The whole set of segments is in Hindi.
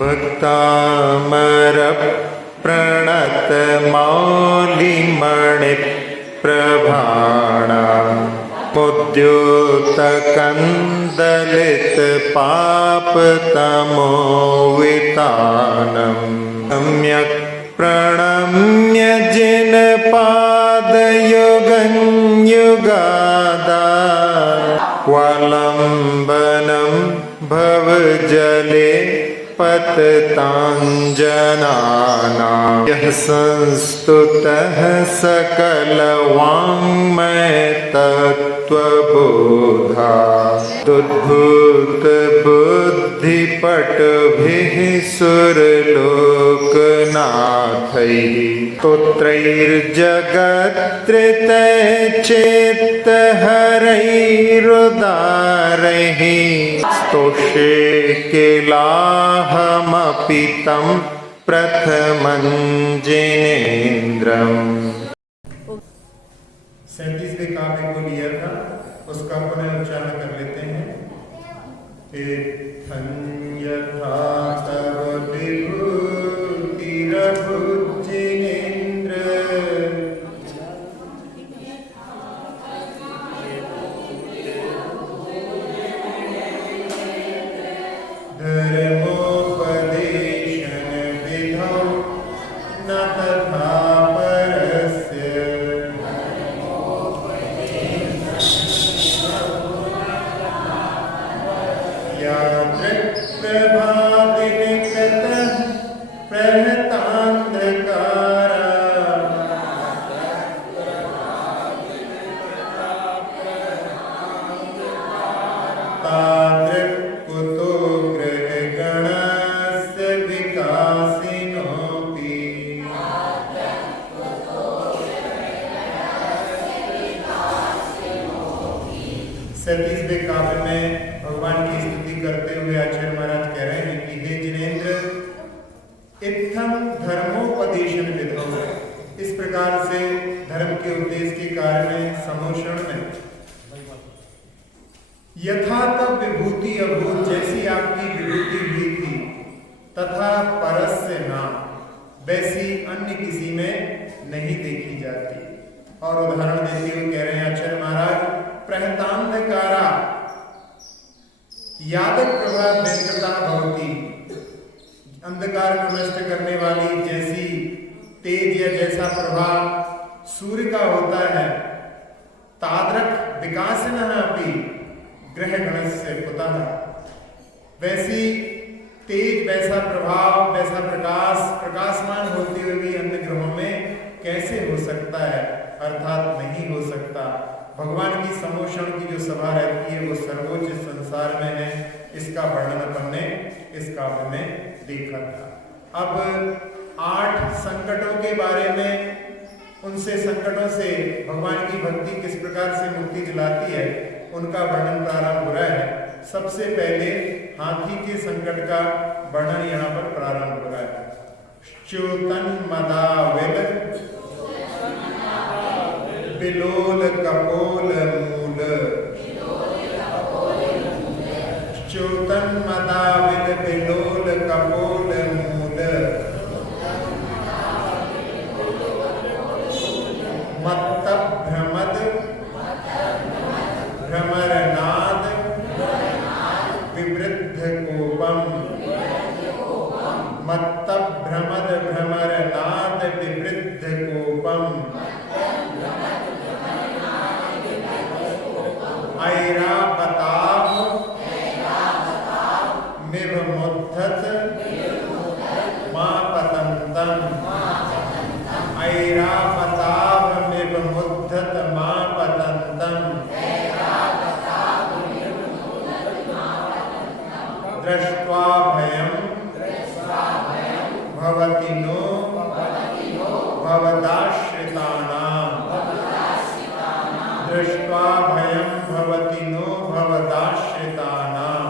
भक्तामर प्रणत मौलिमणि प्रभाणा मुद्युत कंदलित पाप तमोवितानम सम्यक प्रणम्य जिन पाद युगं युगादा वलंबनम भव जले पततांजनाना यह संस्तुतः सकल वाङ्मय तत्त्वबोधा दुद्भूत बुद्धिपटभिः सुरलोकनाथैः स्तोत्रैर्जगत्रितैश्चेत्तहरैरुदारैः स्तोषे किलाहमपि तं प्रथमं जिनेन्द्रम्। 37वें काव्य को लिया था, उसका पुनः उच्चारण कर लेते हैं। इत्थं यथा तव विभूतिरभुज्जिनेन्द्र धर्मोपदेशन विधौ न तथा परस्य यादृक्प्रभादिनिकृतः प्रहतान्धकारा तादृक्कुतो ग्रहगणस्य विकासिनोऽपि सतीसवें काव्य में भगवान की स्तुति करते हुए आचार्य महाराज कह रहे हैं कि हे जिनेन्द्र, इत्थम धर्मोपदेशन विधौ, इस प्रकार से धर्म के उपदेश के कार्य में समोषण में यथा तब विभूति अभूत, जैसी आपकी विभूति हुई थी, तथा परस्य नाम, वैसी अन्य किसी में नहीं देखी जाती। और उदाहरण देते हुए कह रहे हैं आचार्य महाराज, प्रहतान्धकारा यादक प्रभा व्यस्तता भवती, अंधकार को नष्ट करने वाली जैसी तेज या जैसा प्रभाव सूर्य का होता है, तादृक विकासनः अपि ग्रहगणस्य कुतः, वैसी तेज, वैसा प्रभाव, वैसा प्रकाश प्रकाशमान होते हुए भी अन्य ग्रहों में कैसे हो सकता है, अर्थात नहीं हो सकता। भगवान की समोषण की जो सभा रहती है वो सर्वोच्च संसार में है, इसका वर्णन अपन ने इस काव्य में देखा था। अब 8 संकटों के बारे में, उनसे संकटों से भगवान की भक्ति किस प्रकार से मुक्ति दिलाती है, उनका वर्णन प्रारंभ हो रहा है। सबसे पहले हाथी के संकट का वर्णन यहाँ पर प्रारंभ हो रहा है। च्युतन्मदाविल बिलोल कपोल मूल, च्युतन्मदाविल बिलोल कपोल मूल, मत्तभ्रमद भ्रमरनाद विवृद्ध कोपम, मत्तभ्रमद भ्रमरनाद विवृद्ध कोपम, ऐरावताव मिवमुद्धत मापतंतम, ऐरावताव मिवमुद्धत मापतंतम, दृष्ट्वा भयं भवति नो भवदाश्रितानां, दृष्ट्वा भयं भवति नो भवदाश्रितानां,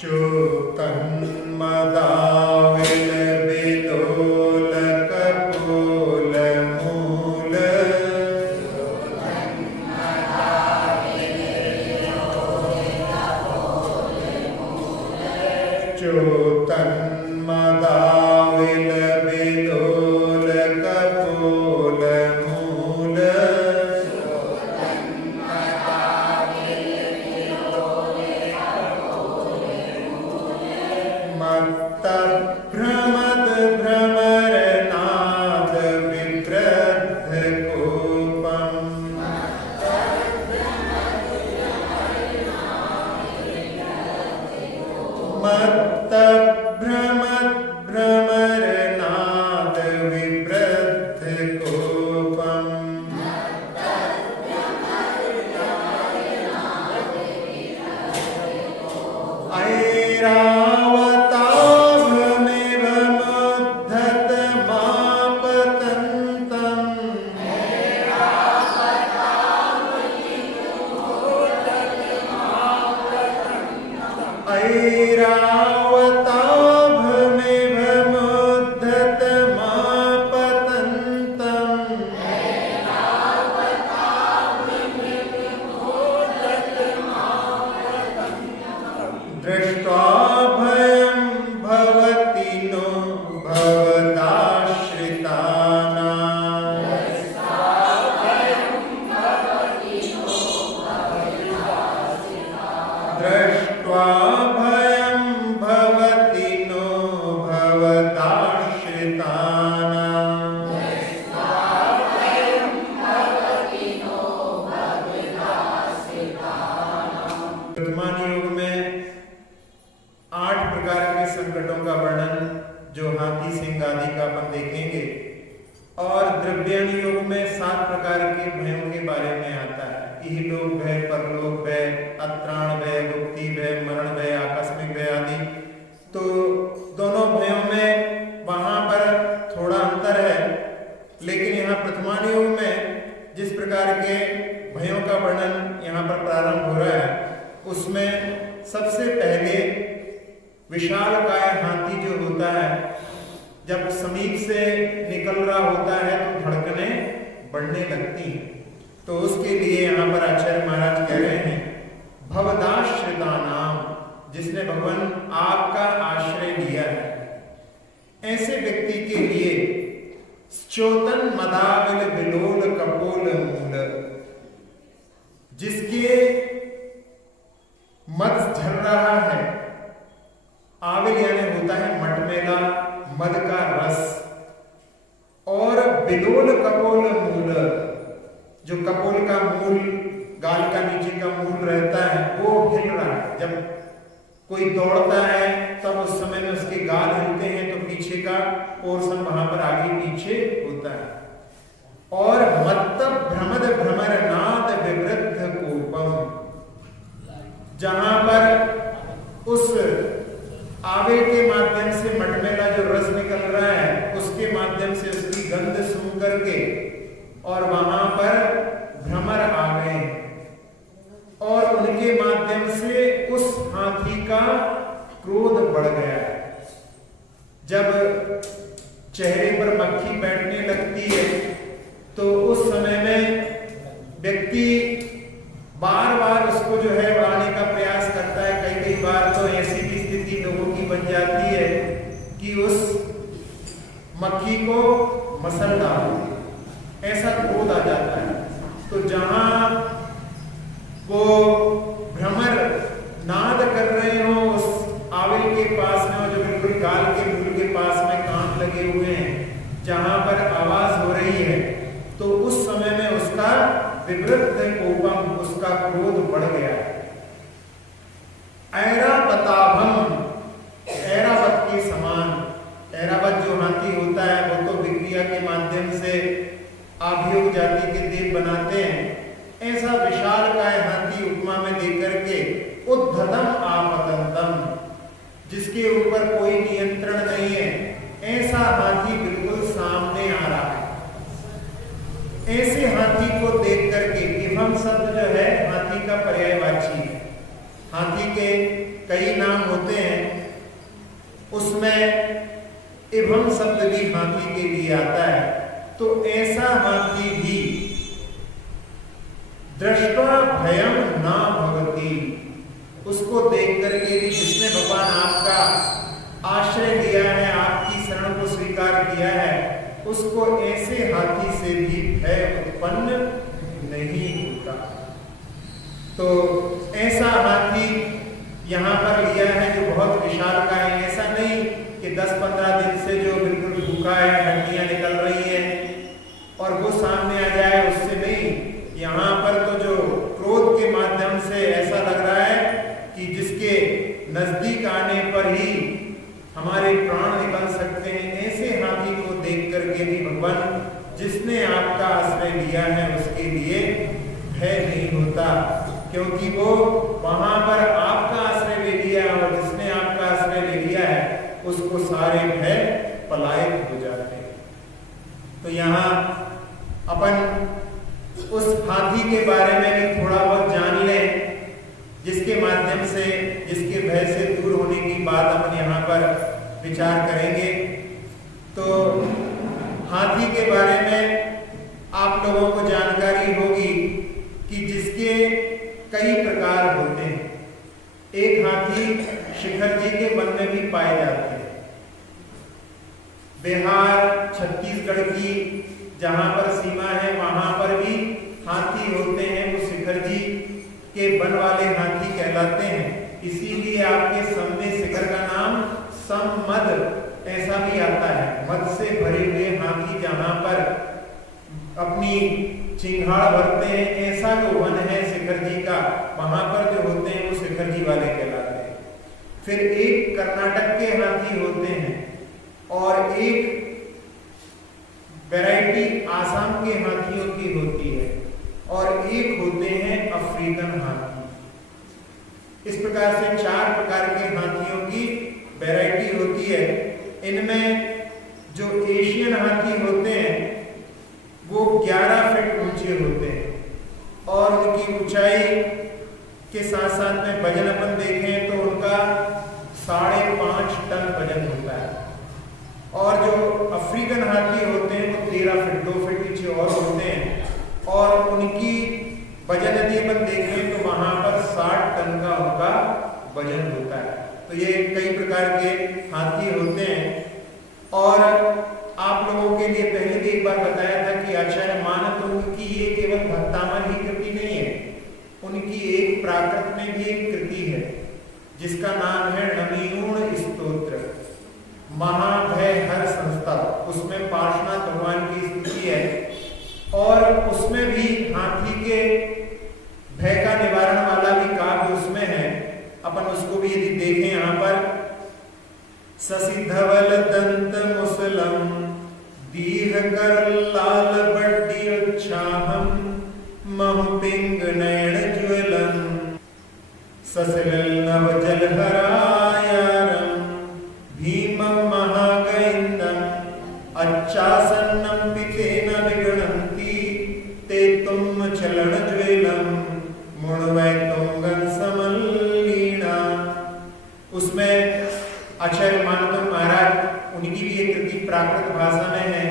च्युतन्मदाविल बिलोल कपोल मूल, तन्मदाविल बिलोल कपोल मूल मत्त भ्रमद भ्रमर नाद विवृद्ध कोपम मत्त भ्रमद भ्रमर नाद विवृद्ध कोपम ऐरावताभमेव मुद्धत मापतन्तम् ऐरावताभमेव मुद्धत मापतन्तम् दृष्ट्वा भयं भवति नो भवदाश्रितानाम् दृष्ट्वा भयं भवति नो भवदाश्रितानाम् वर्तमान युग में 8 प्रकार के संकटों का वर्णन जो हाथी सिंह आदि का अपन देखेंगे, और द्रव्यान युग में 7 प्रकार के भयों के बारे में आता है। इहलोक भय, परलोक भय, अत्राण भय, मुक्ति भय, मरण भय, आकस्मिक भय आदि। तो दोनों भयों में वहां पर थोड़ा अंतर है, लेकिन यहाँ प्रथमान युग में जिस प्रकार के भयों का वर्णन यहाँ पर प्रारंभ हो रहा है, उसमें सबसे पहले विशालकाय हाथी जो होता है, जब समीप से निकल रहा होता है तो धड़कनें बढ़ने लगती हैं। तो उसके लिए यहाँ पर आचार्य महाराज कह रहे हैं, भवदाश्रितानाम, जिसने भगवान आपका आश्रय लिया है, ऐसे व्यक्ति के लिए च्योतन मदाविल बिलोल कपोल मूल, जिसके मद झर रहा है। आविल यानी होता है मटमेला, मद का रस, और बिलोल कपोल मूल, जो कपोल का मूल, गाल का नीचे का मूल रहता है, वो हिल रहा है। जब कोई दौड़ता है तब उस समय में उसके गाल हिलते हैं, तो पीछे का पोर्शन वहां पर आगे पीछे होता है। और मत्त भ्रमद भ्रमर नाद विवृद्ध कोपम, जहां पर उस आविल के माध्यम से मटमेला जो रस निकल रहा है, उसके माध्यम से उसकी गंध सूंघ करके और वहां पर भ्रमर आ गए, और उनके माध्यम से उस हाथी का क्रोध बढ़ गया। जब चेहरे पर मक्खी बैठने लगती है तो उस समय में व्यक्ति बार बार उसको जो है बढ़ाने का प्रयास करता है। कई बार तो ऐसी भी स्थिति लोगों की बन जाती है कि उस मक्खी को मसल डालो, ऐसा क्रोध आ जाता है। तो जहां वो भ्रमर नाद कर रहे हो उस आविल के पास में, और जो बिल्कुल गाल के मूल के पास में कान लगे हुए हैं, जहां पर आवाज हो रही है, तो उस समय में उसका विवृद्ध कोपम, उसका क्रोध बढ़ गया। ऐरावताभम, ऐरावत के समान, ऐरावत जो हाथी होता है वो तो विक्रिया के माध्यम से आभियोग जाति के देव बनाते हैं। ऐसा विशाल काय हाथी उपमा में देकर के उद्धतम आपतंतम, जिसके ऊपर कोई नियंत्रण नहीं है, ऐसा हाथी बिल्कुल सामने आ रहा है। ऐसे हाथी को देख करके, इभम शब्द जो है हाथी का पर्यायवाची है। हाथी के कई नाम होते हैं, उसमें इभम शब्द भी हाथी के लिए आता है। तो ऐसा हाथी भी दृष्टा भयम ना भवती, उसको देख करके भी, जिसने भगवान आपका आश्रय लिया है, आपकी शरण को स्वीकार किया है, उसको ऐसे हाथी से भी भय उत्पन्न नहीं होता। तो ऐसा हाथी यहाँ पर लिया है जो बहुत विशालकाय है। ऐसा नहीं कि 10-15 दिन से जो बिल्कुल भूखा है, हड्डियां निकल रही हैं और वो सामने आ जाए, उससे नहीं। यहाँ पर तो जो क्रोध के माध्यम से ऐसा लग रहा है कि जिसके नजदीक आने पर ही हमारे प्राण निकल सकते हैं, ऐसे हाथी को देख करके भी भगवान जिसने आपका आश्रय लिया है उसके लिए भय नहीं होता, क्योंकि वो वहां पर आपका आश्रय ले लिया और जिसने आपका आश्रय ले लिया है उसको सारे भय पलायित हो जाते हैं। तो यहाँ अपन उस हाथी के बारे में भी थोड़ा बहुत जान लें, जिसके माध्यम से, जिसके भय से दूर होने की बात अपन यहाँ पर विचार करेंगे। तो हाथी के बारे में आप लोगों को जानकारी होगी कि जिसके कई प्रकार होते हैं। एक हाथी शिखर जी के वन में भी पाए जाते हैं। बिहार, छत्तीसगढ़ की जहां पर सीमा है वहां पर भी हाथी होते हैं। वो शिखर जी के वन वाले हाथी कहलाते हैं। इसीलिए आपके सम्मे शिखर का नाम सम्मद ऐसा भी आता है। मद से भरे हुए हाथी जहां पर अपनी चिंगाड़ भरते हैं, ऐसा जो वन है शिखर जी का, वहां पर जो होते हैं वो शिखर जी वाले कहलाते हैं। फिर एक कर्नाटक के हाथी होते हैं और एक वैरायटी आसाम के हाथियों की होती है और एक होते हैं अफ्रीकन हाथी। इस प्रकार से 4 प्रकार के हाथियों की वैरायटी होती है। इनमें जो एशियन हाथी होते हैं वो 11 फीट ऊंचे होते हैं और उनकी ऊंचाई के साथ साथ में वजन अपन देखें तो उनका 5.5 टन वजन होता है। और जो अफ्रीकन हाथी होते हैं वो 13 फीट 2 फीट नीचे और होते हैं और उनकी वजन यदि अपन देखें तो वहां पर 60 टन का उनका वजन होता है। तो ये कई प्रकार के हाथी होते हैं। और आप लोगों के लिए पहले भी एक बार बताया था कि आचार्य मानव उनकी ये केवल भक्तामन ही कृति नहीं है, उनकी एक प्राकृत में भी एक कृति है जिसका नाम है नमीयूण स्तोत्र, महाभय हर संस्था। उसमें पार्श्वनाथ भगवान की स्तुति है और उसमें भी हाथी के भय का निवारण वाला भी काव्य उसमें है। अपन उसको भी यदि देखें यहाँ पर, शशि धवल दंत मुसलम दीह कर लाल बड्डी उच्छाहम महु पिंग नयन ज्वलम ससलल नव जलहरायारम भीमं महागैंदम अच्छासन्नम पितेन विगणन्ति ते तुम चलन ज्वेलम मुणवै तुंगन समलीना। उसमें आचार्य मानव महाराज उनकी भी एक कृति प्राकृत भाषा में है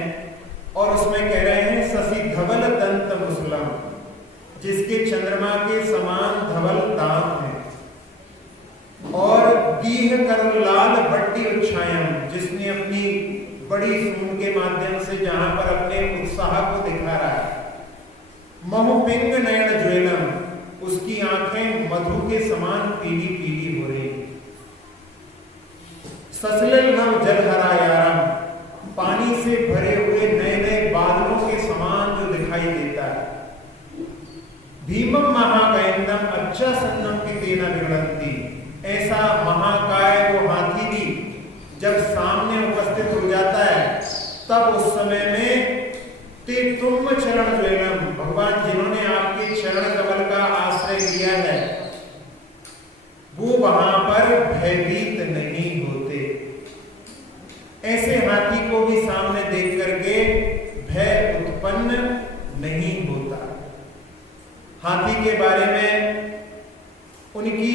और उसमें कह रहे हैं शशि धवल दंत मुसलम, जिसके चंद्रमा के समान धवल दांत हैं, और दीह कर लाल बट्टी उच्छायम, जिसने अपनी बड़ी सूंड के माध्यम से जहां पर अपने उत्साह को दिखा रहा है, महुपिंग नयन ज्वेलम, उसकी आंखें मधु के समान पीली पीली हो रही। ससलल नव जलहरायारम, पानी से भरे हुए नए नए बादलों के समान जो दिखाई देता है। भीमम महाकायंदम अच्छा सन्नम की तेना विगणंती, ऐसा महाकाय वो हाथी भी जब सामने उपस्थित हो जाता है तब उस समय में ते तुम चरण ज्वेलम, भगवान जिन्होंने आपके चरण कमल का आश्रय लिया है वो वहां पर भयभीत नहीं होते। ऐसे हाथी को भी सामने देख करके भय उत्पन्न नहीं होता। हाथी के बारे में उनकी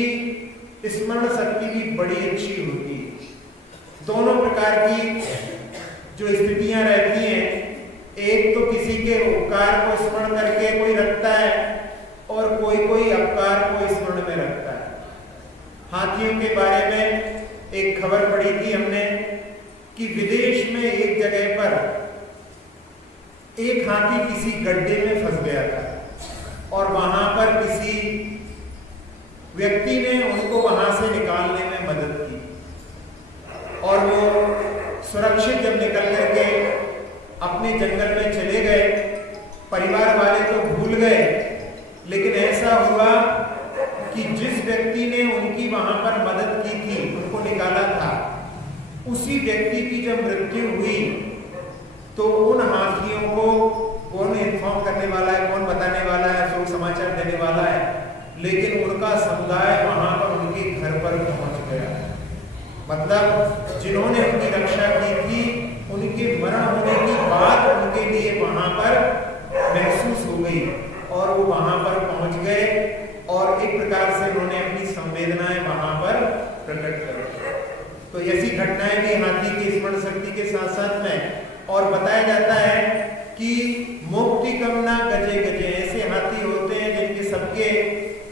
स्मरण शक्ति भी बड़ी अच्छी होती है। दोनों प्रकार की जो स्थितियां रहती हैं, एक तो किसी के उपकार को स्मरण करके कोई रखता है और कोई कोई अपकार को स्मरण में रखता है। हाथियों के बारे में एक खबर पढ़ी थी हमने कि विदेश में एक जगह पर एक हाथी किसी गड्ढे में फंस गया था और वहां पर किसी व्यक्ति ने उनको वहां से निकालने में मदद की और वो सुरक्षित जब निकल करके अपने जंगल में चले गए। परिवार वाले तो भूल गए, लेकिन ऐसा हुआ कि जिस व्यक्ति ने उनकी वहां पर मदद की थी, उनको निकाला था, उसी व्यक्ति की जब मृत्यु हुई तो उन हाथियों को कौन इन्फॉर्म करने वाला है, कौन बताने वाला है, शोक समाचार देने वाला है, लेकिन उनका समुदाय वहां पर उनके घर पर पहुंच गया। मतलब जिन्होंने उनकी रक्षा की थी, उनके मरण होने की बात उनके लिए वहां पर महसूस हो गई और वो वहां पर पहुंच गए और एक प्रकार से उन्होंने अपनी संवेदनाएं वहां पर प्रकट कर। तो ऐसी घटनाएं भी हाथी की स्मरण शक्ति के साथ साथ में। और बताया जाता है कि मुक्ति कमना गजे गजे, ऐसे हाथी होते हैं जिनके सबके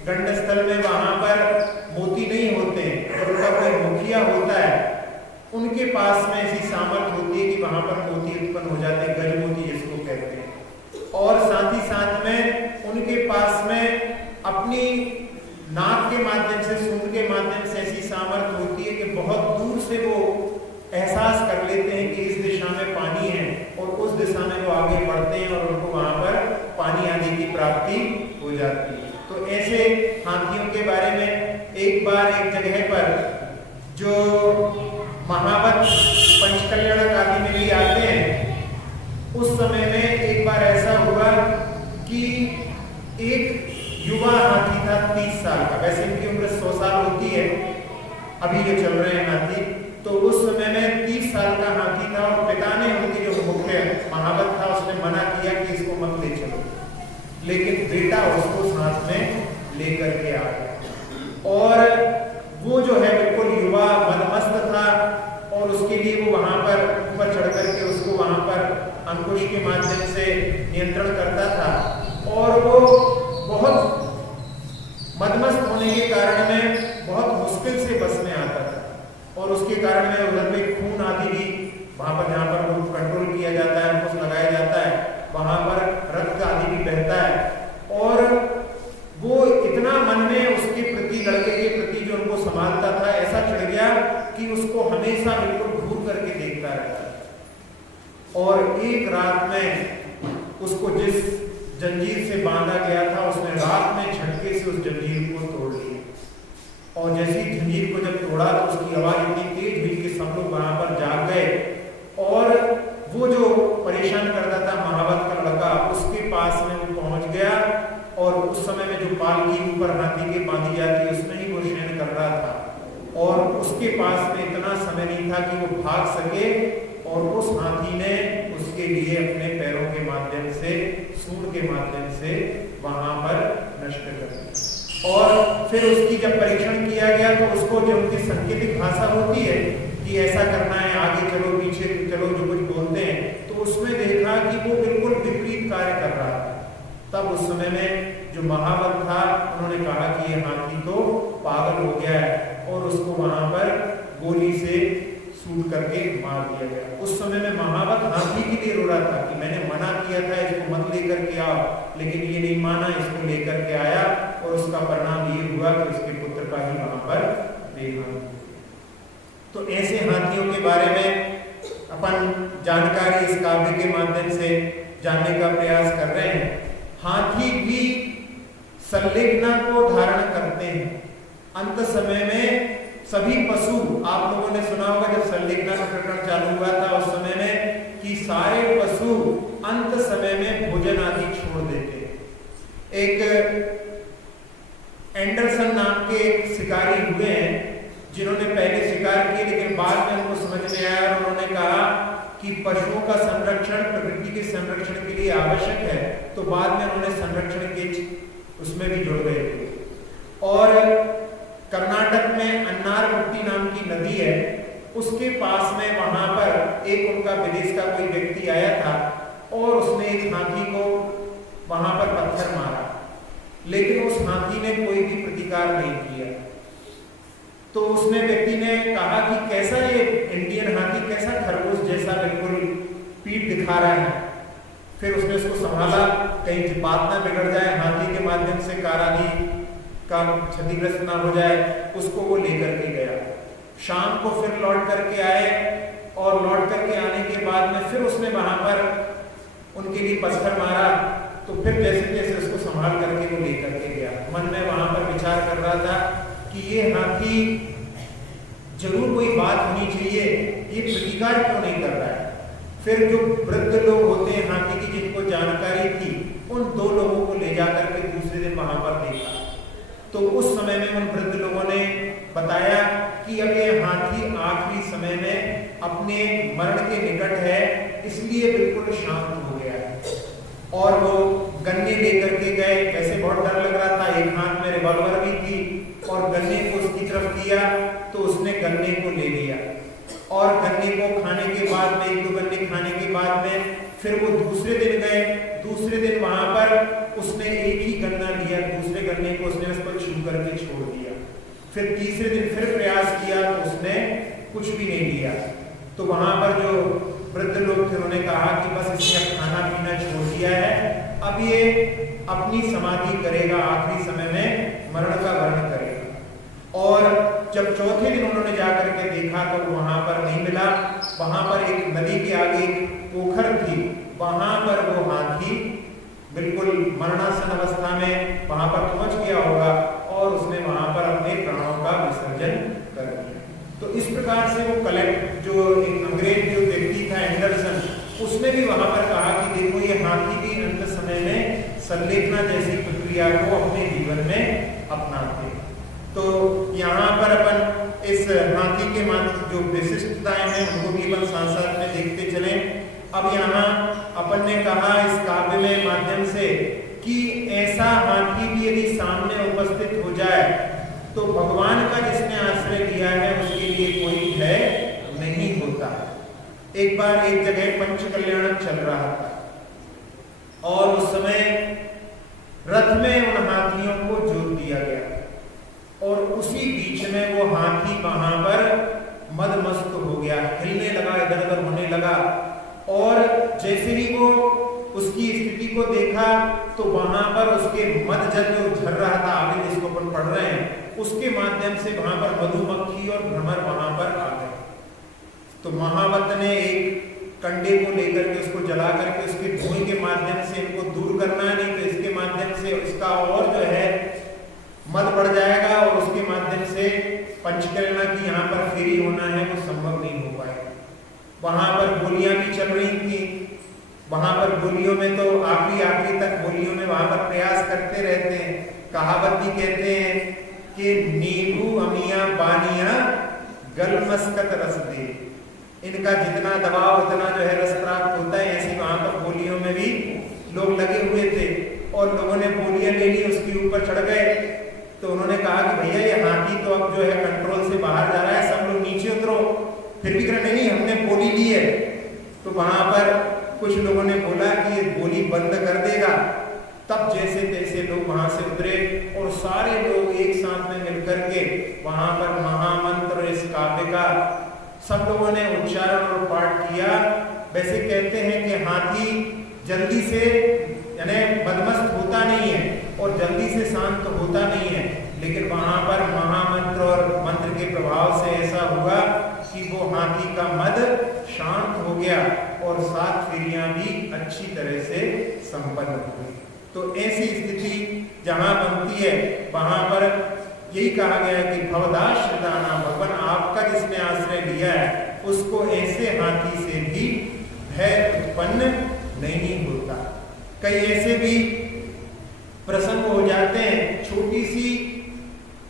गंडस्थल में वहां पर मोती नहीं होते, और उनका कोई मुखिया होता है, उनके पास में ऐसी सामर्थ होती है कि वहां पर मोती उत्पन्न हो जाते हैं, गज मोती जिसको कहते हैं। और साथ ही साथ में उनके पास में अपनी नाक के माध्यम से, सूंड के माध्यम से ऐसी सामर्थ होती है कि बहुत दूर से वो एहसास कर लेते हैं कि इस दिशा में पानी है और उस दिशा में वो आगे बढ़ते हैं और उनको वहां पर पानी आने की प्राप्ति हो जाती है। तो ऐसे हाथियों के बारे में एक बार एक जगह पर जो महावत पंचकल्याणक आदि में भी आते हैं, उस समय में एक बार ऐसा हुआ कि एक युवा हाथी था 30 साल का, वैसे इनकी उम्र 100 साल होती है अभी जो चल रहे हैं हाथी, तो उस समय में 30 साल का हाथी था और पिता ने उनकी जो मुख्य महावत था उसने मना किया कि इसको मत ले चलो, लेकिन बेटा उसको साथ में लेकर के आ गया और वो जो है बिल्कुल युवा मदमस्त था और उसके लिए वो वहां पर ऊपर चढ़ करके उसको वहां पर अंकुश के माध्यम से नियंत्रण करता था और वो बहुत मदमस्त होने के कारण में बहुत मुश्किल से बस में आता था और उसके कारण में उधर में खून आदि भी वहां पर, जहां पर वो कंट्रोल किया जाता है, अंकुश लगाया जाता है, वहां पर रक्त आदि भी बहता है और वो इतना मन में उसके प्रति, लड़के के प्रति जो उनको संभालता था, ऐसा चढ़ गया कि उसको हमेशा बिल्कुल घूर करके देखता रहता। और एक रात में उसको जिस जंजीर से बांधा गया था, उसने रात में झटके से उस जंजीर को तोड़ लिया और जैसी जंजीर को जब तोड़ा तो उसकी आवाज इतनी तेज हुई कि सब लोग वहां पर जाग गए और वो जो परेशान करता था महावत का लड़का, उसके पास में वो पहुंच गया और उस समय में जो पालकी ऊपर हाथी के बांधी जाती है उसमें ही वो शयन कर रहा था और उसके पास में इतना समय नहीं था कि वो भाग सके और उस हाथी ने उसके लिए अपने पैरों के माध्यम से, सूंड के माध्यम से वहां पर नष्ट कर दिया। और फिर उसकी जब परीक्षण किया गया तो उसको जो उनकी सांकेतिक भाषा होती है कि ऐसा करना है, आगे चलो, पीछे चलो, जो कुछ बोलते हैं, तो उसमें देखा कि वो बिल्कुल विपरीत कार्य कर रहा था। तब उस समय में जो महावत था उन्होंने कहा कि ये हाथी तो पागल हो गया है और उसको वहां पर गोली से शूट करके मार दिया गया। उस समय में महावत हाथी के लिए रो रहा था कि मैंने मना किया था इसको मत लेकर के आओ, लेकिन ये नहीं माना, इसको लेकर के आया और उसका परिणाम ये हुआ कि उसके पुत्र का ही वहां पर देहांत। तो ऐसे हाथियों के बारे में अपन जानकारी इस काव्य के माध्यम से जानने का प्रयास कर रहे हैं। हाथी भी संलिग्ना को धारण करते हैं। अंत समय में सभी पशु, आप लोगों ने सुना होगा जब संलिग्ना का प्रकरण चालू हुआ था उस समय में कि सारे पशु अंत समय में भोजन आदि छोड़ देते हैं। एक एंडरसन नाम के एक शिकारी हुए हैं जिन्होंने पहले शिकार किए, लेकिन बाद में उनको समझ में आया और उन्होंने कहा कि पशुओं का संरक्षण प्रकृति के संरक्षण के लिए आवश्यक है, तो बाद में उन्होंने संरक्षण के उसमें भी जुड़ गए थे। और कर्नाटक में अन्नारमुट्टी नाम की नदी है, उसके पास में वहां पर एक उनका विदेश का कोई व्यक्ति आया था और उसने एक हाथी को वहां पर पत्थर मारा, लेकिन उस हाथी ने कोई भी प्रतिकार नहीं किया। तो उसने व्यक्ति ने कहा कि कैसा ये इंडियन हाथी, कैसा खरगोश जैसा बिल्कुल पीठ दिखा रहा है। फिर उसने उसको संभाला, कहीं बात ना बिगड़ जाए, हाथी के माध्यम से कारादी का क्षतिग्रस्त ना हो जाए, उसको वो लेकर के गया। शाम को फिर लौट करके आए और लौट करके आने के बाद में फिर उसने वहां पर उनके लिए पत्थर मारा। तो फिर जैसे जैसे उसको संभाल करके वो लेकर के गया। मन में वहां पर विचार कर रहा था कि ये हाथी जरूर कोई बात होनी चाहिए, ये प्रतिकार क्यों नहीं कर रहा है। फिर जो वृद्ध लोग होते हैं हाथी की, जिनको जानकारी थी, उन 2 लोगों को ले जाकर के दूसरे दिन वहां पर देखा। तो उस समय में उन वृद्ध लोगों ने बताया कि अब ये हाथी आखिरी समय में अपने मरण के निकट है, इसलिए बिल्कुल शांत हो गया है। और वो गन्ने लेकर के गए। वैसे बहुत डर लग रहा था, एक हाथ में रिवॉल्वर भी थी, और गन्ने को उसकी तरफ किया तो उसने गन्ने को ले लिया। और गन्ने को खाने के बाद में, 1-2 गन्ने खाने के बाद में फिर वो दूसरे दिन गए। दूसरे दिन वहां पर उसने एक ही गन्ना लिया, दूसरे गन्ने को उसने उस पर छू करके छोड़ दिया। फिर तीसरे दिन फिर प्रयास किया तो उसने कुछ भी नहीं लिया। तो वहां पर जो वृद्ध लोग थे उन्होंने कहा कि बस इसने अब खाना पीना छोड़ दिया है, अब ये अपनी समाधि करेगा, आखिरी समय में मरण का वर्ण करेगा। और जब चौथे दिन उन्होंने जाकर के देखा तो वहां पर नहीं मिला। वहां पर एक नदी के आगे एक पोखर थी, वहां पर वो हाथी बिल्कुल मरणासन अवस्था में वहां पर पहुंच गया होगा और उसने वहां पर अपने प्राणों का विसर्जन कर दिया। तो इस प्रकार से वो जो एक अंग्रेज जो व्यक्ति था एंडरसन, उसने भी वहां पर कहा कि देखो ये हाथी भी अंत समय में संलेखना जैसी प्रक्रिया को अपने जीवन में अपनाते। तो यहाँ पर अपन इस हाथी के जो विशिष्टताएं हैं उनको भी अपन साथ साथ में देखते चले। अब यहाँ अपन ने कहा इस काव्य में माध्यम से कि ऐसा हाथी भी यदि सामने उपस्थित हो जाए तो भगवान का जिसने आश्रय लिया है उसके लिए कोई भय नहीं होता। एक बार एक जगह पंचकल्याण चल रहा था और उस समय रथ में उन हाथियों को जोत दिया गया और उसी बीच में वो हाथी वहां पर मदमस्त हो गया, हिलने लगा, इधर उधर होने लगा। और जैसे ही वो उसकी स्थिति को देखा तो वहां पर उसके मदजल जो झर रहा था, आगे जिसको अपन पढ़ रहे हैं, उसके माध्यम से वहां पर मधुमक्खी और भ्रमर वहां पर आ गए। तो महावत ने एक कंडे को लेकर के उसको जला करके उसके धुएं के माध्यम से इनको दूर करना है, नहीं तो इसके माध्यम से इसका और जो है मद बढ़ जाएगा और उसके माध्यम से पंचकर्णा की यहाँ पर फेरी होना है वो संभव नहीं हो पाएगा। वहां पर गोलियां भी चल रही थी, वहां पर गोलियों में तो आखिरी तक गोलियों में वहां पर प्रयास करते रहते हैं। कहावत भी कहते हैं कि नींबू अमिया बानिया गल मस्कत रस दे, इनका जितना दबाव उतना जो है रस प्राप्त होता है। ऐसी वहां पर गोलियों में भी लोग लगे हुए थे और लोगों ने गोलियां ले ली, उसके ऊपर चढ़ गए। तो उन्होंने कहा कि भैया ये हाथी तो अब जो है कंट्रोल से बाहर जा रहा है, सब लोग नीचे उतरो। फिर भी कहा नहीं, हमने गोली ली है। तो वहां पर कुछ लोगों ने बोला कि ये गोली बंद कर देगा। तब जैसे तैसे लोग वहां से उतरे और सारे लोग एक साथ में मिलकर के वहां पर महामंत्र इस काव्य का सब लोगों ने उच्चारण और पाठ किया। वैसे कहते हैं कि हाथी जल्दी से यानी बदमस्त होता नहीं है और जल्दी से शांत होता नहीं है, लेकिन वहां पर महामंत्र और मंत्र के प्रभाव से ऐसा हुआ कि वो हाथी का मद शांत हो गया और 7 फेरियां भी अच्छी तरह से संपन्न हुई। तो ऐसी स्थिति जहां बनती है वहां पर यही कहा गया है कि भवदास श्रदाना, भगवान आपका जिसने आश्रय लिया है उसको ऐसे हाथी से भी भय उत्पन्न नहीं होता। कई ऐसे भी प्रसंग हो जाते हैं, छोटी सी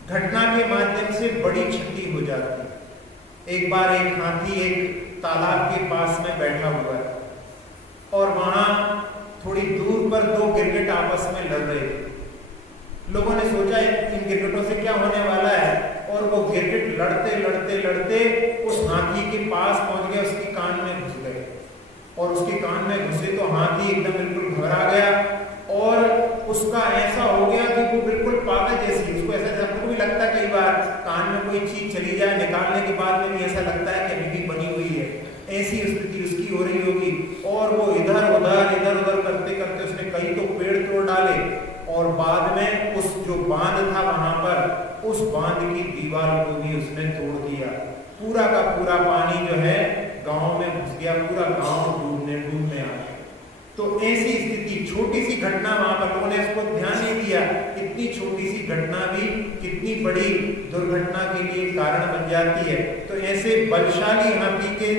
घटना के माध्यम से बड़ी क्षति हो जाती है। एक बार एक हाथी एक तालाब के पास में बैठा हुआ है और वहां थोड़ी दूर पर 2 गिरगिट आपस में लड़ रहे थे। लोगों ने सोचा इन गिरगिटों से क्या होने वाला है, और वो गिरगिट लड़ते लड़ते लड़ते उस हाथी के पास पहुंच गए, उसके कान में घुस गए और उसके कान में घुसे तो हाथी एकदम बिल्कुल घबरा गया और उसका ऐसा हो गया कि वो बिल्कुल पागल जैसी, उसको ऐसा सबको भी लगता, कई बार कान में कोई चीज चली जाए, निकालने के बाद में भी ऐसा लगता है कि अभी भी बनी हुई है। ऐसी स्थिति उसकी हो रही होगी और वो इधर उधर करते करते उसने कई तो पेड़ तोड़ डाले और बाद में उस जो बांध था वहां पर, उस बांध की दीवार को भी उसने तोड़ दिया। पूरा का पूरा पानी जो है गांव में घुस गया, पूरा गांव डूबने आ गया। तो ऐसी स्थिति, छोटी सी घटना, वहां पर लोगों ने इसको ध्यान नहीं दिया। इतनी छोटी सी घटना भी कितनी बड़ी दुर्घटना के लिए कारण बन जाती है। तो ऐसे बलशाली हाथी के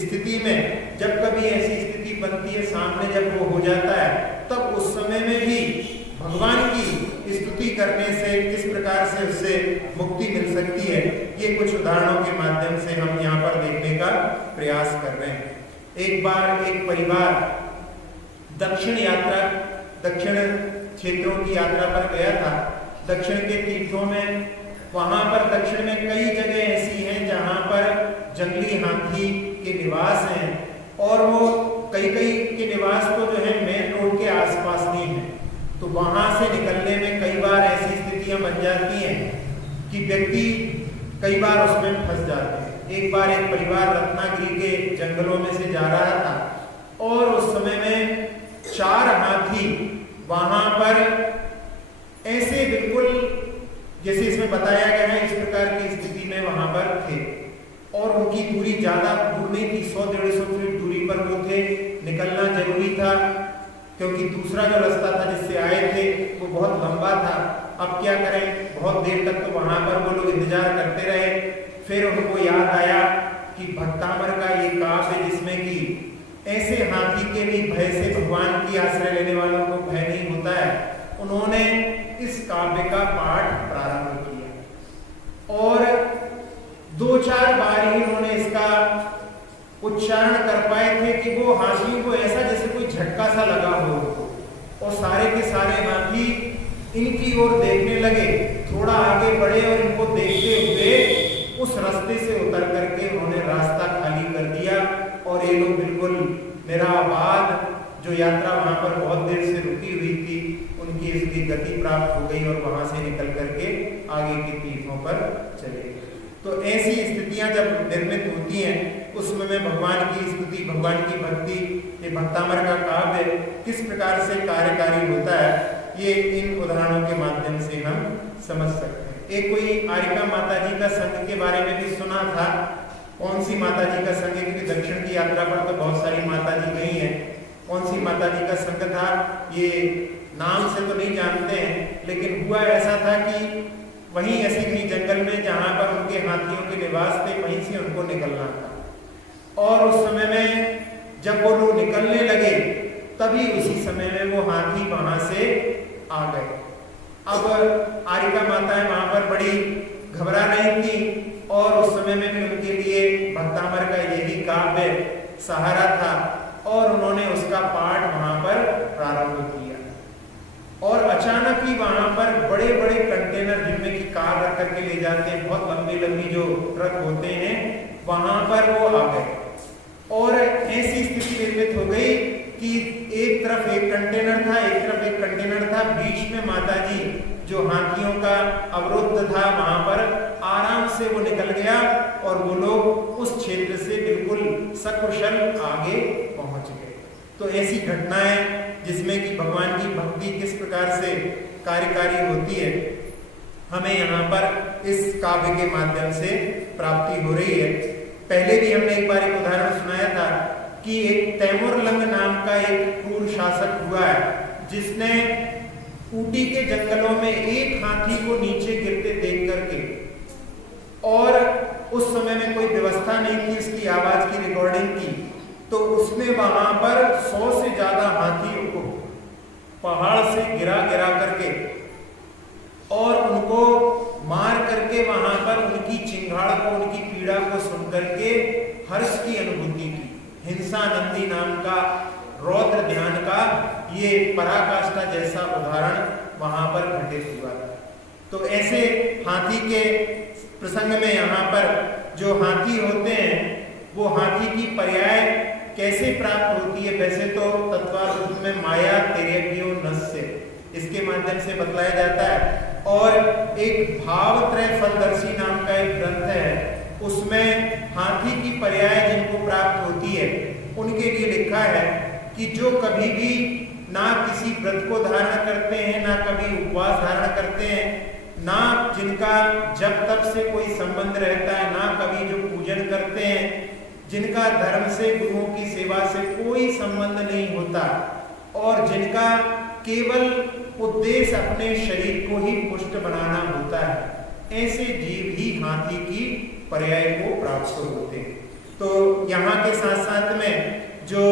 स्थिति में जब कभी ऐसी स्थिति बनती है, सामने जब वो हो जाता है, तब उस समय में भी भगवान की स्तुति करने से किस प्रकार से उससे मुक्ति मिल सकती है, ये कुछ उदाहरणों के माध्यम से हम यहाँ पर देखने का प्रयास कर रहे हैं। एक बार एक परिवार दक्षिण क्षेत्रों की यात्रा पर गया था, दक्षिण के तीर्थों में। वहां पर दक्षिण में कई जगह ऐसी हैं जहां पर जंगली हाथी के निवास हैं और वो कई के निवास तो जो है मेन रोड के आसपास नहीं है। तो वहां से निकलने में कई बार ऐसी स्थितियां बन जाती हैं कि व्यक्ति कई बार उसमें फंस जाते हैं। एक बार एक परिवार रत्नागिरी के जंगलों में से जा रहा था और उस समय में 4 हाथी वहां पर ऐसे बिल्कुल जैसे इसमें बताया गया है, इस प्रकार की स्थिति में वहां पर थे और उनकी दूरी ज्यादा दूर नहीं थी, 100-150 फीट दूरी पर वो थे। निकलना जरूरी था क्योंकि दूसरा जो रास्ता था जिससे आए थे वो बहुत लंबा था। अब क्या करें, बहुत देर तक तो वहां पर वो लोग इंतजार करते रहे। फिर उनको याद आया कि भक्तामर का ये काव्य है जिसमें कि ऐसे हाथी के भी भय से भगवान की आश्रय लेने वालों को भय नहीं होता है। उन्होंने इस काव्य का पाठ प्रारंभ किया और 2-4 बार ही उन्होंने इसका उच्चारण कर पाए थे कि वो हाथियों को ऐसा जैसे कोई झटका सा लगा हो और सारे के सारे हाथी इनकी ओर देखने लगे। थोड़ा आगे बढ़े और इनको देखते हुए उस रास्ते से उतर करके उन्होंने रास्ता खाली कर दिया और ये लोग बिल्कुल निराबाद, जो यात्रा वहां पर बहुत देर से रुकी हुई थी, उनकी इसकी गति प्राप्त हो गई और वहां से निकल करके आगे के तीर्थों पर चले गए। तो ऐसी स्थितियां जब निर्मित होती हैं उसमें में भगवान की स्तुति, भगवान की भक्ति, ये भक्तामर का काव्य किस प्रकार से कार्यकारी होता है, ये इन उदाहरणों के माध्यम से हम समझ सकते हैं। एक कोई आरिका माता जी का संघ के बारे में भी सुना था। कौन सी माता जी का संघ है, क्योंकि दक्षिण की यात्रा पर तो बहुत सारी माता जी गई हैं। कौन सी माता जी का संघ था ये नाम से तो नहीं जानते हैं, लेकिन हुआ ऐसा था कि वहीं ऐसी कहीं जंगल में जहां पर उनके हाथियों के निवास थे, वहीं से उनको निकलना था। और उस समय में जब वो लोग निकलने लगे तभी उसी समय में वो हाथी वहां से आ गए। अब आरिका माताएं वहां पर बड़ी घबरा रही थी और उस समय में भी उनके लिए भक्तामर का यही काव्य सहारा था और उन्होंने उसका पाठ वहां पर प्रारंभ किया। और अचानक ही वहां पर बड़े बड़े कंटेनर जिनमें की कार रख करके ले जाते हैं, बहुत लंबी लंबी जो ट्रक होते हैं, वहां पर वो आ गए और ऐसी स्थिति निर्मित हो गई कि एक तरफ एक कंटेनर था, एक तरफ एक कंटेनर था, बीच में माताजी जो हाथियों का अवरुद्ध था वहां पर आराम से वो निकल गया और वो लोग उस क्षेत्र से बिल्कुल सकुशल आगे पहुंच गए। तो ऐसी घटनाएं जिसमें कि भगवान की भक्ति किस प्रकार से कार्यकारी होती है, हमें यहाँ पर इस काव्य के माध्यम से प्राप्ति हो रही है। पहले भी हमने एक बार एक उदाहरण सुनाया था कि एक तैमूरलंग नाम का एक क्रूर शासक हुआ है जिसने ऊटी के जंगलों में एक हाथी को नीचे गिरते देख करके, और उस समय में कोई व्यवस्था नहीं थी उसकी आवाज की रिकॉर्डिंग की, तो उसने वहां पर 100 से ज्यादा हाथियों को पहाड़ से गिरा करके और उनको मार करके वहां पर उनकी चिंगाड़ को, उनकी पीड़ा को सुन करके हर्ष की अनुभूति की। हिंसानंदी नाम का रौद्र ध्यान का ये पराकाष्ठा जैसा उदाहरण वहां पर घटित हुआ। तो ऐसे हाथी के प्रसंग में यहाँ पर जो हाथी होते हैं वो हाथी की पर्याय कैसे प्राप्त होती है। वैसे तो तत्वार्थ में माया तिर्यज्ञो नस्य, इसके माध्यम से बतलाया जाता है। और एक भावत्रय फलदर्शी नाम का एक ग्रंथ है, उसमें हाथी की पर्याय जिनको प्राप्त होती है उनके लिए लिखा है कि जो कभी भी ना किसी व्रत को धारण करते हैं, ना कभी उपवास धारण करते हैं, ना जिनका जब तब से कोई संबंध रहता है, ना कभी जो पूजन करते हैं, जिनका धर्म से गुरुओं की सेवा से कोई संबंध नहीं होता और जिनका केवल उद्देश्य अपने शरीर को ही पुष्ट बनाना होता है, ऐसे जीव ही हाथी की पर्याय को प्राप्त होते हैं। तो यहाँ के साथ साथ में जो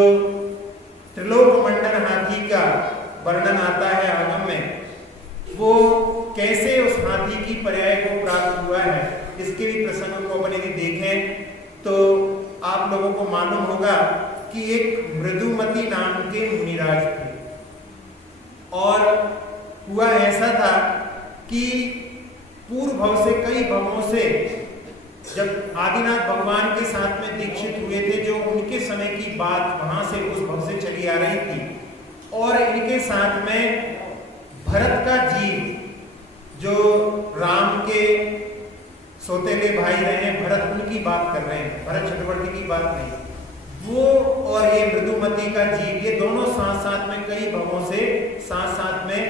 त्रिलोक मंडन हाथी का वर्णन आता है आगम में, वो कैसे उस हाथी की पर्याय को प्राप्त हुआ है, इसके भी प्रसंग को अपने यदि देखें तो आप लोगों को मालूम होगा कि एक मृदुमती नाम के मुनिराज थे और हुआ ऐसा था कि पूर्व भव से कई भवों से जब आदिनाथ भगवान के साथ में दीक्षित हुए थे, जो उनके समय की बात वहां से उस भव से चली आ रही थी, और इनके साथ में भरत का जीव जो राम के सौतेले भाई रहे भरत, उनकी बात कर रहे हैं, भरत चक्रवर्ती की बात नहीं, वो और ये मृदुमती का जीव, ये दोनों साथ साथ में कई भवों से साथ साथ में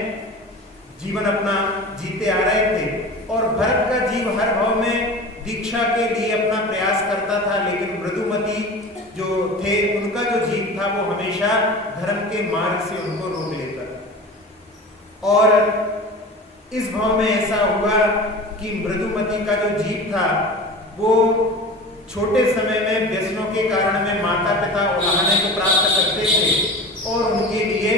जीवन अपना जीते आ रहे थे। और भरत का जीव हर भव में दीक्षा के लिए अपना प्रयास करता था, लेकिन मृदुमती जो थे उनका जो जीव था वो हमेशा धर्म के मार्ग से उनको रोक लेता था। और इस भव में ऐसा हुआ कि मृदुमती का जो जीव था वो छोटे समय में व्यसनों के कारण में माता पिता उलाहने को प्राप्त करते थे और उनके लिए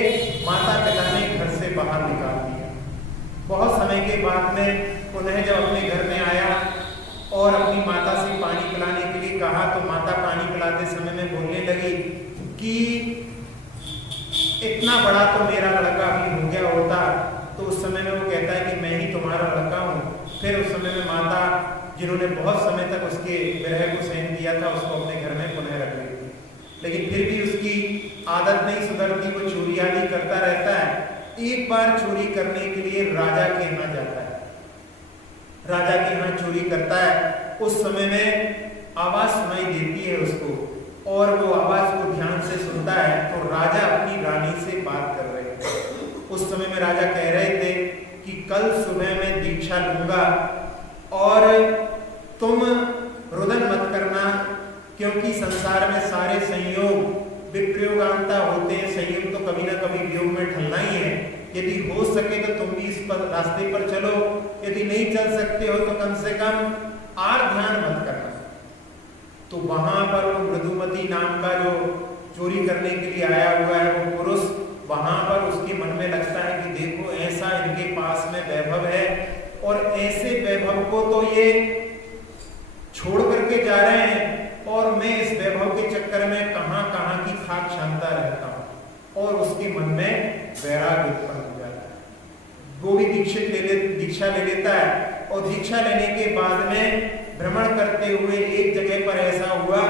माता पिता ने घर से बाहर निकाल दिया। बहुत समय के बाद में पुनः जब अपने घर में आया और अपनी माता से पानी पिलाने के लिए कहा, तो माता पानी पिलाते समय में बोलने लगी कि इतना बड़ा तो मेरा लड़का अभी हो गया होता। तो उस समय में वो कहता है कि मैं ही तुम्हारा लड़का हूँ। फिर उस समय में माता, जिन्होंने बहुत समय तक उसके विरह को सहन किया था, उसको अपने घर में पुनः रख ली थी, लेकिन फिर भी उसकी आदत नहीं सुधरती, वो चोरी आदि करता रहता है। एक बार चोरी करने के लिए राजा के यहाँ जाता है, राजा के यहाँ चोरी करता है। उस समय में आवाज सुनाई देती है उसको और वो आवाज को ध्यान से सुनता है, तो राजा अपनी रानी से बात कर रहे थे। उस समय में राजा कह रहे थे कि कल सुबह मैं दीक्षा लूंगा और तुम रुदन मत करना, क्योंकि संसार में सारे संयोग विप्रयोगांता होते हैं, संयोग तो कभी ना कभी वियोग में ढलना ही है। यदि हो सके तो तुम भी इस पर रास्ते पर चलो, यदि नहीं चल सकते हो तो कम से कम आर ध्यान मत करना। तो वहां पर वो मृदुमती नाम का जो चोरी करने के लिए आया हुआ है वो पुरुष, वहां पर उसके मन में लगता है कि देखो ऐसा इनके पास में वैभव है और ऐसे वैभव को तो ये छोड़ करके जा रहे हैं और मैं इस वैभव के चक्कर में कहां कहां की खाक छानता रहता हूं, और उसके मन में वैराग्य उत्पन्न हो जाता है। वो भी दीक्षा ले लेता है और दीक्षा लेने के बाद में भ्रमण करते हुए एक जगह पर ऐसा हुआ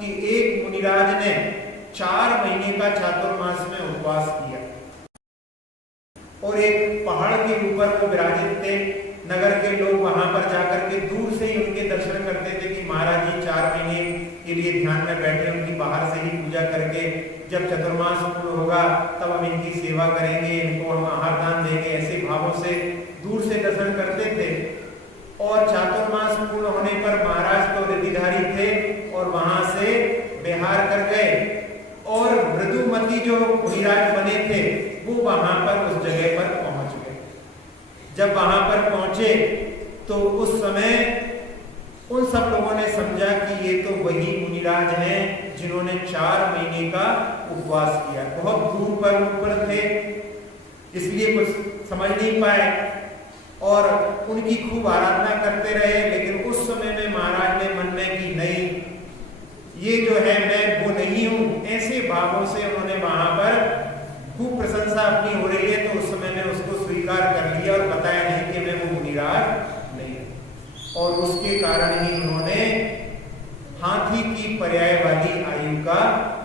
कि एक मुनिराज ने 4 महीने का चातुर्मास में उपवास किया और एक पहाड़ के ऊपर वो विराजित थे। नगर के लोग वहां पर जाकर के दूर से ही उनके दर्शन करते थे कि महाराज जी 4 महीने के लिए ध्यान में बैठे, उनकी बाहर से ही पूजा करके जब चतुर्मास पूर्ण होगा तब हम इनकी सेवा करेंगे, इनको हम आहार दान देंगे, ऐसे भावों से दूर से दर्शन करते थे। और चातुर्मास पूर्ण होने पर महाराज तो रिद्धिधारी थे और वहां से विहार कर गए और मृदुमती जो मुनिराज बने थे वो वहां पर उस जगह पर पहुंच गए। जब वहां पर पहुंचे तो उस समय उन सब लोगों ने समझा कि ये तो वही मुनिराज हैं जिन्होंने 4 महीने का उपवास किया। बहुत दूर पर ऊपर थे, इसलिए कुछ समझ नहीं पाए और उनकी खूब आराधना करते रहे। लेकिन उस समय में महाराज ने मन में कि नहीं, ये जो है मैं वो नहीं हूं, ऐसे भावों से उन्होंने वहां पर खूब प्रशंसा अपनी हो रही है तो उस समय में उसको स्वीकार कर लिया और बताया नहीं कि मैं वो मुनिराज नहीं हूं। और उसके कारण ही उन्होंने हाथी की पर्याय वाली आयु का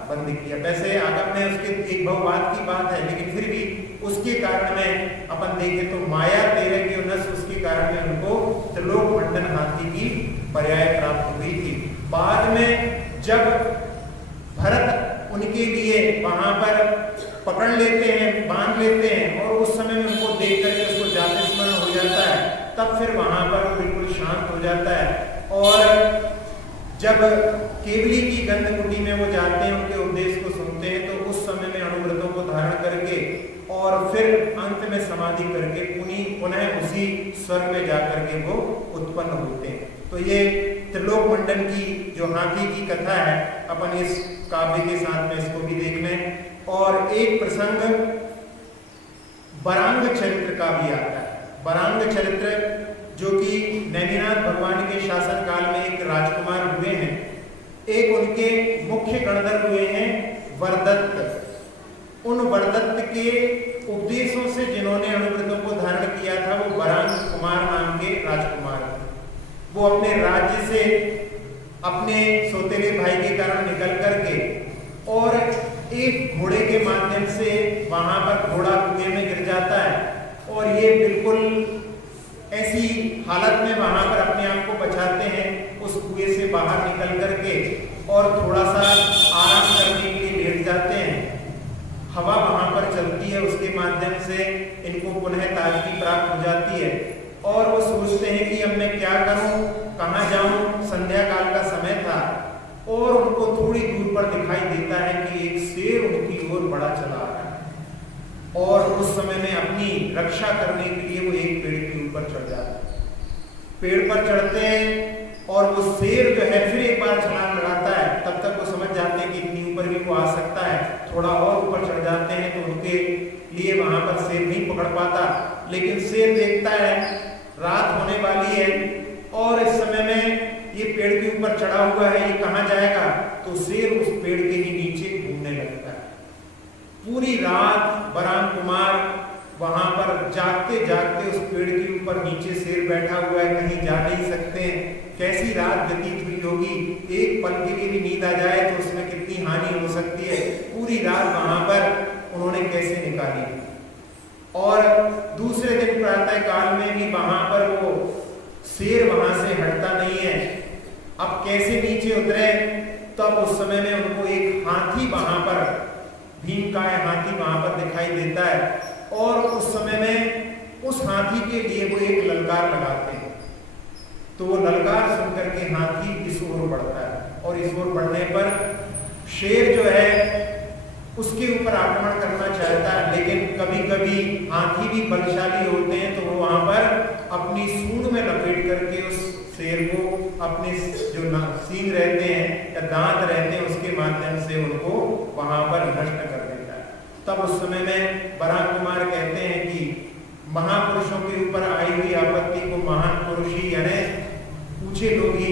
बंद किया। वैसे आगम में उसके एक बहुवाद की बात है, लेकिन फिर भी उसके कारण में अपन देखें तो माया 13 की नस, उसके कारण में उनको त्रिलोक मंडन हाथी की पर्याय प्राप्त हुई थी। बाद में जब भरत उनके लिए वहां पर पकड़ लेते हैं, बांध लेते हैं और उस समय में उनको देख करके उसको जाति स्मरण हो जाता है, तब फिर वहां पर बिल्कुल शांत हो जाता है। और जब केवली की गंध कुटी में वो जाते हैं, उनके उपदेश को सुनते हैं, तो उस समय में अणुव्रतों को धारण करके और फिर अंत में समाधि करके पुनः उसी स्वर्ग में जाकर के वो उत्पन्न होते हैं। तो ये त्रिलोक मंडन की जो हाथी की कथा है, अपन इस काव्य के साथ में इसको भी देख लें। और एक प्रसंग बरांग चरित्र का भी आता है। बरांग चरित्र जो कि नैमिनाथ भगवान के शासन काल में एक राजकुमार हुए हैं, एक उनके मुख्य गणधर हुए हैं वरदत्त। उन वरदत्त के उपदेशों से जिन्होंने अणुव्रतों को धारण किया था, वो बरांग कुमार नाम के राजकुमार थे। वो अपने राज्य से अपने सौतेले भाई के कारण निकल करके और एक घोड़े के माध्यम से वहां पर घोड़ा कुएं में गिर जाता है और ये बिल्कुल ऐसी हालत में वहां पर अपने आप को बचाते हैं, उस कुएं से बाहर निकल करके और थोड़ा सा आराम करने के लिए लेट जाते हैं। हवा वहां पर चलती है, उसके माध्यम से इनको पुनः ताजगी प्राप्त हो जाती है और वो सोचते हैं कि अब मैं क्या करूं, कहां जाऊं। संध्या काल का समय था और उनको थोड़ी दूर पर दिखाई देता है कि एक शेर उनकी ओर बढ़ा चला आ रहा है और उस समय में अपनी रक्षा करने के लिए वो एक पेड़ के ऊपर चढ़ जाते हैं। पेड़ पर चढ़ते हैं और वो शेर जो है फिर एक बार छलांग लगाता है। तब तक वो समझ जाते हैं कि इतनी ऊपर भी वो आ सकता है। थोड़ा और ऊपर चढ़ जाते हैं तो उनके लिए वहां पर शेर नहीं पकड़ पाता, लेकिन शेर देखता है रात होने वाली है और इस समय में ये पेड़ के ऊपर चढ़ा हुआ है, ये कहां जाएगा। तो शेर उस पेड़ के ही नीचे घूमने लगता है। पूरी रात बरांग कुमार वहां पर जागते जागते उस पेड़ के ऊपर नीचे शेर बैठा हुआ है, कहीं जा नहीं सकते हैं। कैसी रात व्यतीत हुई होगी, एक पल के लिए भी नींद आ जाए तो उसमें कितनी हानि हो सकती है। पूरी रात वहां पर उन्होंने कैसे निकाली। और दूसरे दिन प्रातः काल में भी वहां पर वो शेर वहां से हटता नहीं है। अब कैसे नीचे उतरे, तब उस समय में उनको एक हाथी वहां पर, भीमकाय हाथी वहां पर दिखाई देता है और उस समय में उस हाथी के लिए वो एक ललकार लगाते हैं। तो वो ललकार सुनकर के हाथी इस ओर बढ़ता है और इस ओर बढ़ने पर शेर जो है उसके ऊपर आक्रमण करना चाहता है, लेकिन कभी कभी हाथी भी बलशाली होते हैं तो वो वहां पर अपनी सूंड में लपेट करके उस शेर को अपने जो सींग रहते हैं या दांत रहते हैं उसके माध्यम से उनको वहां पर नष्ट कर देता है। तब उस समय में बरांग कुमार कहते हैं कि महापुरुषों के ऊपर आई हुई आपत्ति को महान पुरुष ही यानी ऊंचे लोग ही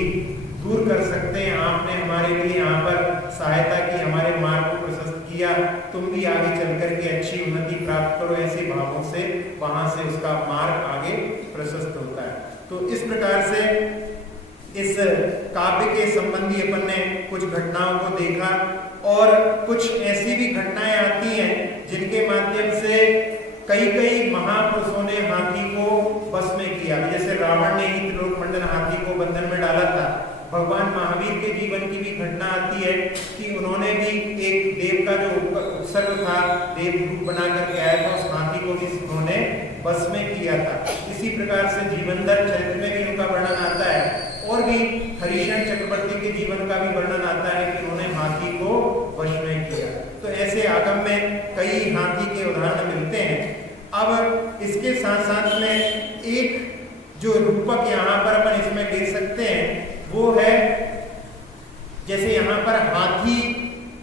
दूर कर सकते हैं। आपने हमारे लिए यहाँ पर सहायता की, हमारे मार्ग को प्रशस्त किया, तुम भी आगे चल करके अच्छी उन्नति प्राप्त करो। ऐसे भावों से वहां से उसका मार्ग आगे प्रशस्त होता है। तो इस प्रकार से इस काव्य के संबंधी अपन ने कुछ घटनाओं को देखा और कुछ ऐसी भी घटनाएं आती हैं जिनके माध्यम से कई महापुरुषों ने हाथी को बस में किया। जैसे रावण ने ही त्रिलोक मंडन हाथी को बंधन में डाला था। भगवान महावीर के जीवन की भी घटना आती है कि उन्होंने भी एक देव का जो उत्सर्ग था, देव रूप बना करके आया था, उस हाथी को भी उन्होंने बस में किया था। इसी प्रकार से जीवनधर चरित्र में भी उनका वर्णन आता है और भी हरिशरण चक्रवर्ती के जीवन का भी वर्णन आता है कि उन्होंने हाथी को वश में किया। तो ऐसे आगम में कई हाथी के उदाहरण मिलते हैं। अब इसके साथ साथ में एक जो रूपक यहाँ पर अपन इसमें ले सकते हैं वो है, जैसे यहाँ पर हाथी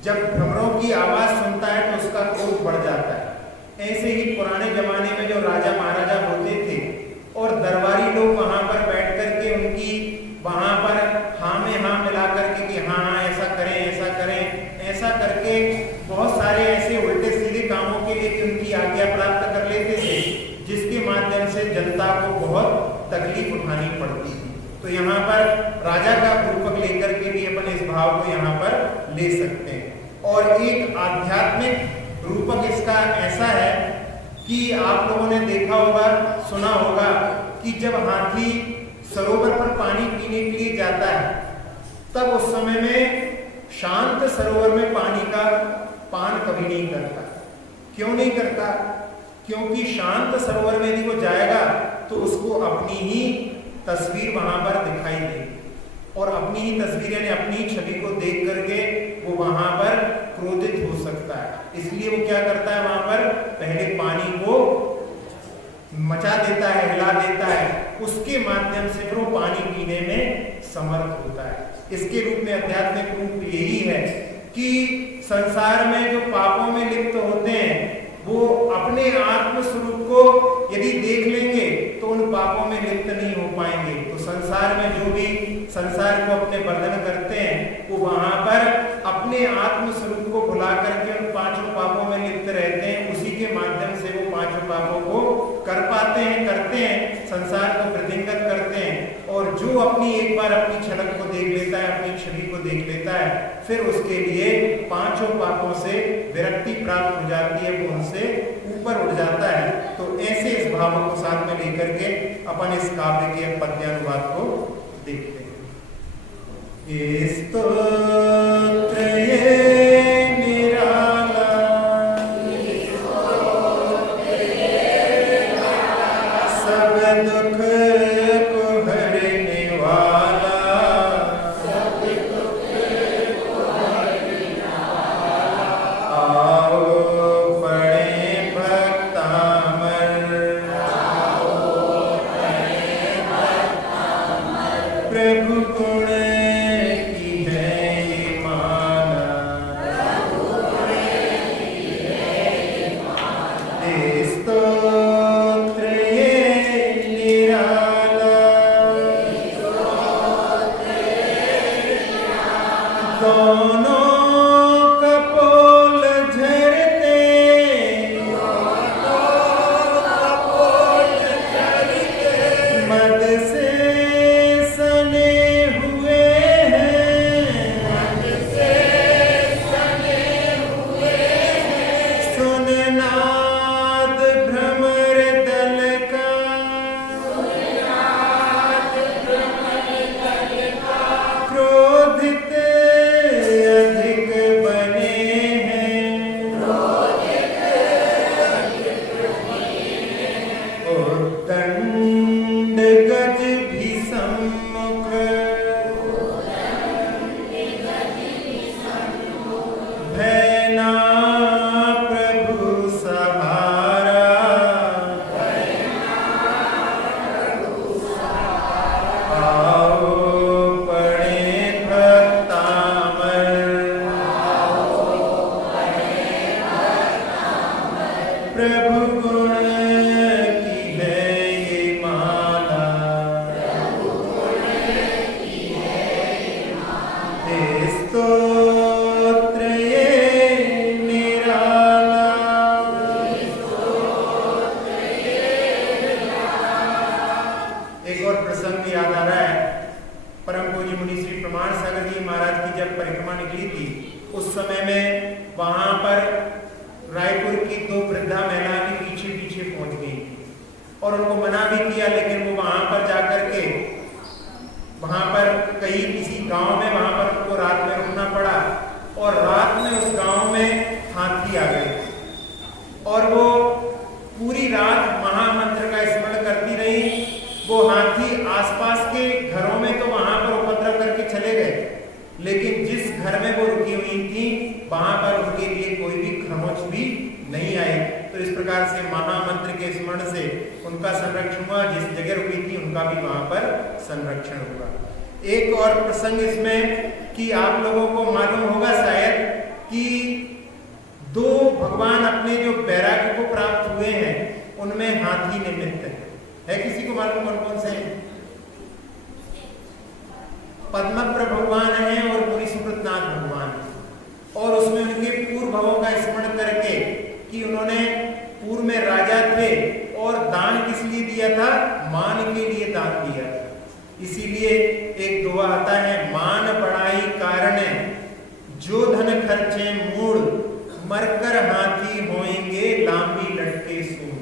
जब भ्रमरों की आवाज सुनता है तो उसका क्रोध बढ़ जाता है। ऐसे ही पुराने जमाने में जो राजा महाराजा होते थे और दरबारी लोग वहां पर बैठ करके उनकी वहां पर हाँ में हाँ मिला करके कि हाँ हाँ ऐसा करें ऐसा करके बहुत सारे ऐसे उल्टे सीधे कामों के लिए कि उनकी आज्ञा प्राप्त कर लेते थे, जिसके माध्यम से जनता को बहुत तकलीफ उठानी पड़ती थी। तो यहाँ पर राजा का रूपक लेकर के भी अपन इस भाव को यहाँ पर ले सकते हैं। और एक आध्यात्मिक रूपक इसका ऐसा है कि आप लोगों ने देखा होगा, सुना होगा कि जब हाथी सरोवर पर पानी पीने के लिए जाता है तब उस समय में शांत सरोवर में पानी का पान कभी नहीं करता। क्यों नहीं करता? क्योंकि शांत सरोवर में यदि वो जाएगा तो उसको अपनी ही तस्वीर वहां पर दिखाई देगी और अपनी ही तस्वीर यानी अपनी छवि को देख करके वो वहां पर क्रोधित हो सकता है। इसलिए वो क्या करता है, वहां पर पहले पानी को मचा देता है, हिला देता है, उसके माध्यम से फिर वो पानी पीने में समर्थ होता है। इसके रूप में आध्यात्मिक रूप यही है कि संसार में जो पापों में लिप्त होते हैं वो अपने आत्म स्वरूप को यदि देख लेंगे तो उन पापों में लिप्त नहीं हो पाएंगे। तो संसार में जो भी संसार को अपने बंधन करते हैं वो वहां पर अपने आत्म स्वरूप को भुला करके उन पांचों पापों में लिप्त रहते हैं। उसी के माध्यम से वो पांचों पापों को कर पाते हैं, करते हैं, संसार को वृद्धिंगत करते हैं। और जो अपनी एक बार अपनी झलक को देख लेता है, अपनी छवि को देख लेता है, फिर उसके लिए पांचों पापों से विरक्ति प्राप्त हो जाती है, वो उनसे ऊपर उठ जाता है। तो ऐसे इस भाव को साथ में लेकर के अपन इस काव्य के पद्यानुवाद को देखते हैं। स्तोत्र जो धन खर्चे मूड मरकर हाथी होएंगे लांबी लटके सूंड।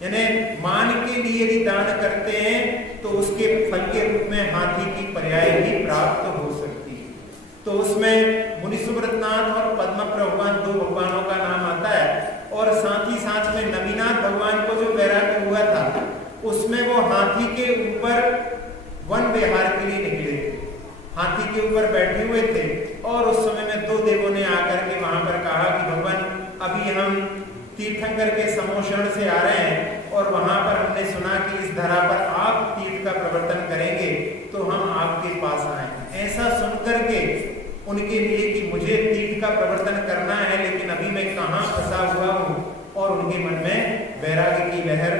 यानी मान के लिए यदि दान करते हैं तो उसके फल के रूप में हाथी की पर्याय भी प्राप्त हो सकती है। तो उसमें मुनि सुब्रतनाथ और पद्म भगवान, दो भगवानों का नाम आता है। और साथ ही साथ में नवीनाथ भगवान को जो वैराग्य हुआ था उसमें वो हाथी के ऊपर वन विहार के लिए निकले थे, हाथी के ऊपर बैठे हुए थे। और उस समय में दो देवों ने आकर के वहां पर कहा कि भगवान अभी हम तीर्थंकर के समोषण से आ रहे हैं और वहां पर हमने सुना कि इस धरा पर आप तीर्थ का प्रवर्तन करेंगे तो हम आपके पास आए। ऐसा सुनकर के उनके लिए कि मुझे तीर्थ का प्रवर्तन करना है लेकिन अभी मैं कहाँ फंसा हुआ हूँ, और उनके मन में वैराग्य की लहर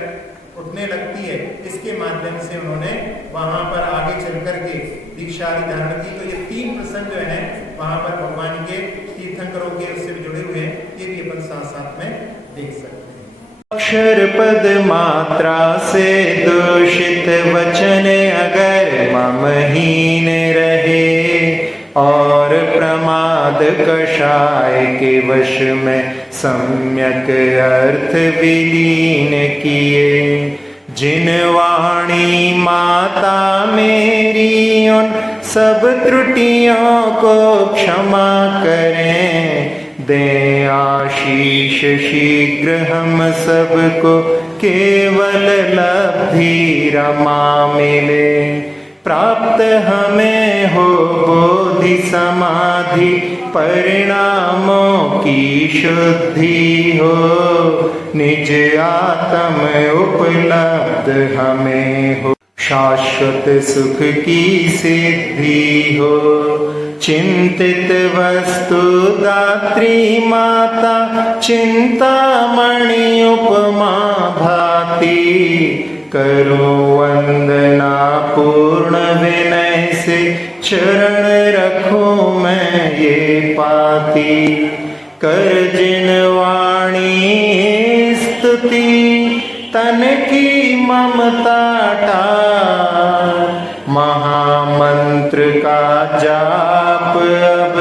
उठने लगती है। इसके माध्यम से उन्होंने वहां पर आगे चल करके दीक्षा धारण की। तो ये तीन प्रसंग जो है वहां पर भगवान के तीर्थंकरों के उससे भी जुड़े हुए हैं, ये भी अपन साथ साथ में देख सकते हैं। अक्षर पद मात्रा से दूषित वचन अगर ममहीन रहे और प्रमाद कषाय के वश में सम्यक अर्थ विलीन किए। जिन वाणी माता मेरी उन सब त्रुटियों को क्षमा करें, दें आशीष शीघ्र हम सबको केवल लब्धि रमा मिले। प्राप्त हमें हो बोधि समाधि परिणामों की शुद्धि हो, निज आत्म उपलब्ध हमें हो, शाश्वत सुख की सिद्धि हो। चिंतित वस्तु दात्री माता चिंतामणि उपमा भाती, करो वंदना पूर्ण विनय से चरण रखूं मैं ये पाती। कर जिन वाणी स्तुति तन की ममता टार, महामंत्र का जाप अब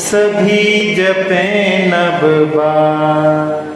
सभी जपें नभ बार।